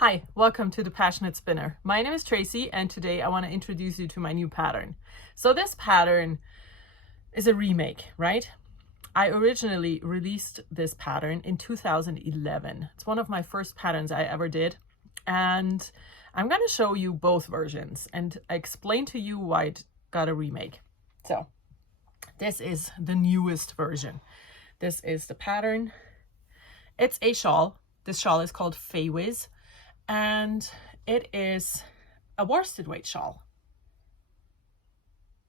Hi, welcome to The Passionate Spinner. My name is Tracy and today I want to introduce you to my new pattern. So this pattern is a remake, right? I originally released this pattern in 2011. It's one of my first patterns I ever did, and I'm going to show you both versions and explain to you why it got a remake. So this is the newest version. This is the pattern. It's a shawl. This shawl is called Faewis, and it is a worsted weight shawl.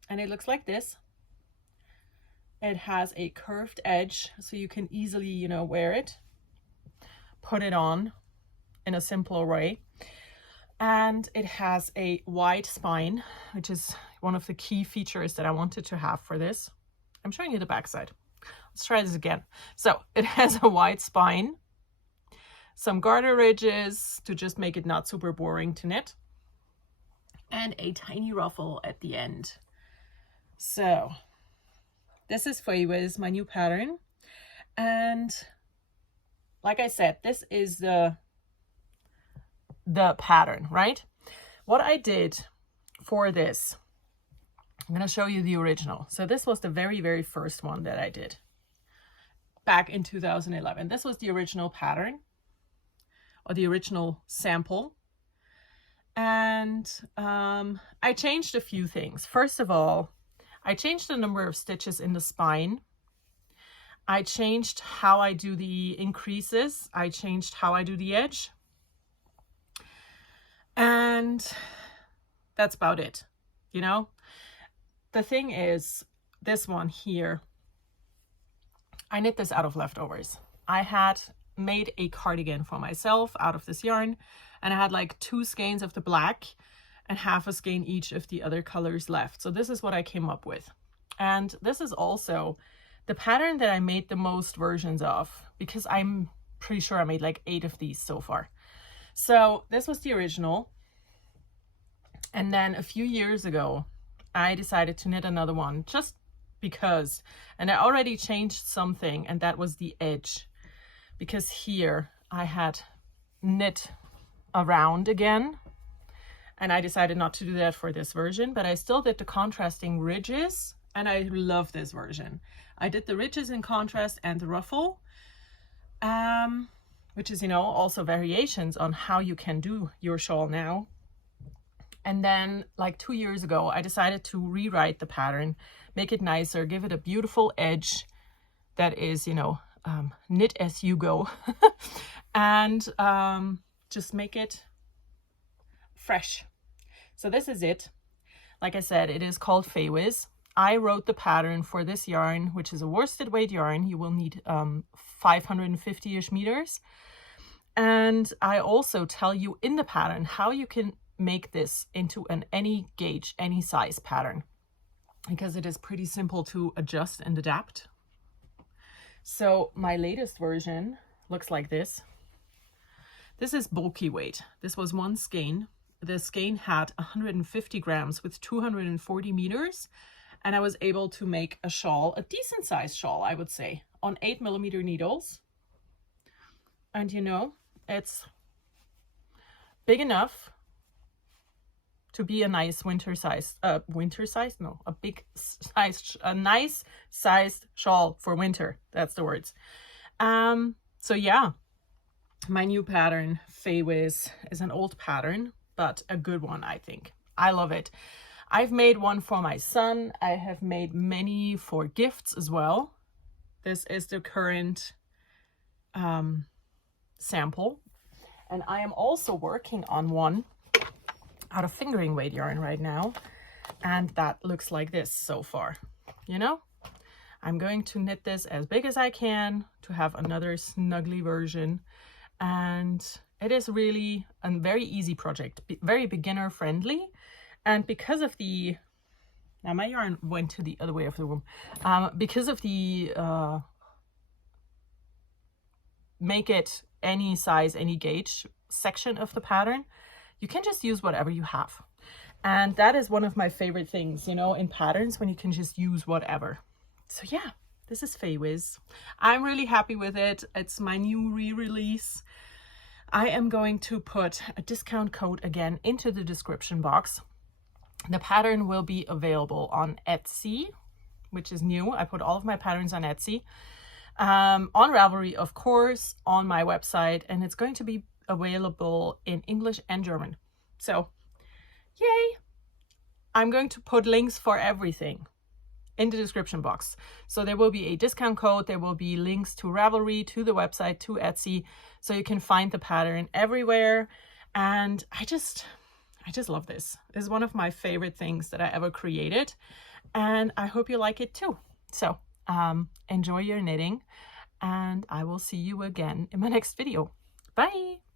And it looks like this. It has a curved edge, so you can easily, wear it, put it on in a simpler way. And it has a wide spine, which is one of the key features that I wanted to have for this. I'm showing you the back side. Let's try this again. So it has a wide spine, some garter ridges to just make it not super boring to knit, and a tiny ruffle at the end. So this is Faewis, my new pattern. And like I said, this is the pattern, right? What I did for this, I'm going to show you the original. So this was the very, very first one that I did back in 2011. This was the original pattern, or the original sample. And I changed a few things. First of all, I changed the number of stitches in the spine. I changed how I do the increases. I changed how I do the edge. And that's about it. The thing is, this one here, I knit this out of leftovers. I had made a cardigan for myself out of this yarn, and I had like 2 skeins of the black and half a skein each of the other colors left. So this is what I came up with. And this is also the pattern that I made the most versions of, because I'm pretty sure I made like 8 of these so far. So this was the original. And then a few years ago, I decided to knit another one just because, and I already changed something, and that was the edge. Because here I had knit around again, and I decided not to do that for this version, but I still did the contrasting ridges, and I love this version. I did the ridges in contrast and the ruffle, which is, also variations on how you can do your shawl now. And then like 2 years ago, I decided to rewrite the pattern, make it nicer, give it a beautiful edge that is, knit as you go, and just make it fresh. So this is it. Like I said, it is called Faewis. I wrote the pattern for this yarn, which is a worsted weight yarn. You will need 550-ish meters. And I also tell you in the pattern how you can make this into an any gauge, any size pattern, because it is pretty simple to adjust and adapt. So my latest version looks like this. This is bulky weight. This was 1 skein. The skein had 150 grams with 240 meters. And I was able to make a shawl, a decent sized shawl, I would say, on 8mm needles. And it's big enough to be a nice a nice sized shawl for winter. That's the words. So yeah, my new pattern, Faewis, is an old pattern, but a good one, I think. I love it. I've made one for my son. I have made many for gifts as well. This is the current sample. And I am also working on one out of fingering weight yarn right now, and that looks like this so far. I'm going to knit this as big as I can to have another snuggly version, and it is really a very easy project, very beginner friendly. And because of the, now my yarn went to the other way of the room, because of the make it any size, any gauge section of the pattern, you can just use whatever you have. And that is one of my favorite things, in patterns, when you can just use whatever. So yeah, this is Faewis. I'm really happy with it. It's my new re-release. I am going to put a discount code again into the description box. The pattern will be available on Etsy, which is new. I put all of my patterns on Etsy, on Ravelry, of course, on my website, and it's going to be available in English and German. So, yay! I'm going to put links for everything in the description box. So there will be a discount code, there will be links to Ravelry, to the website, to Etsy, so you can find the pattern everywhere. And I just love this. This is one of my favorite things that I ever created, and I hope you like it too. So enjoy your knitting, and I will see you again in my next video. Bye!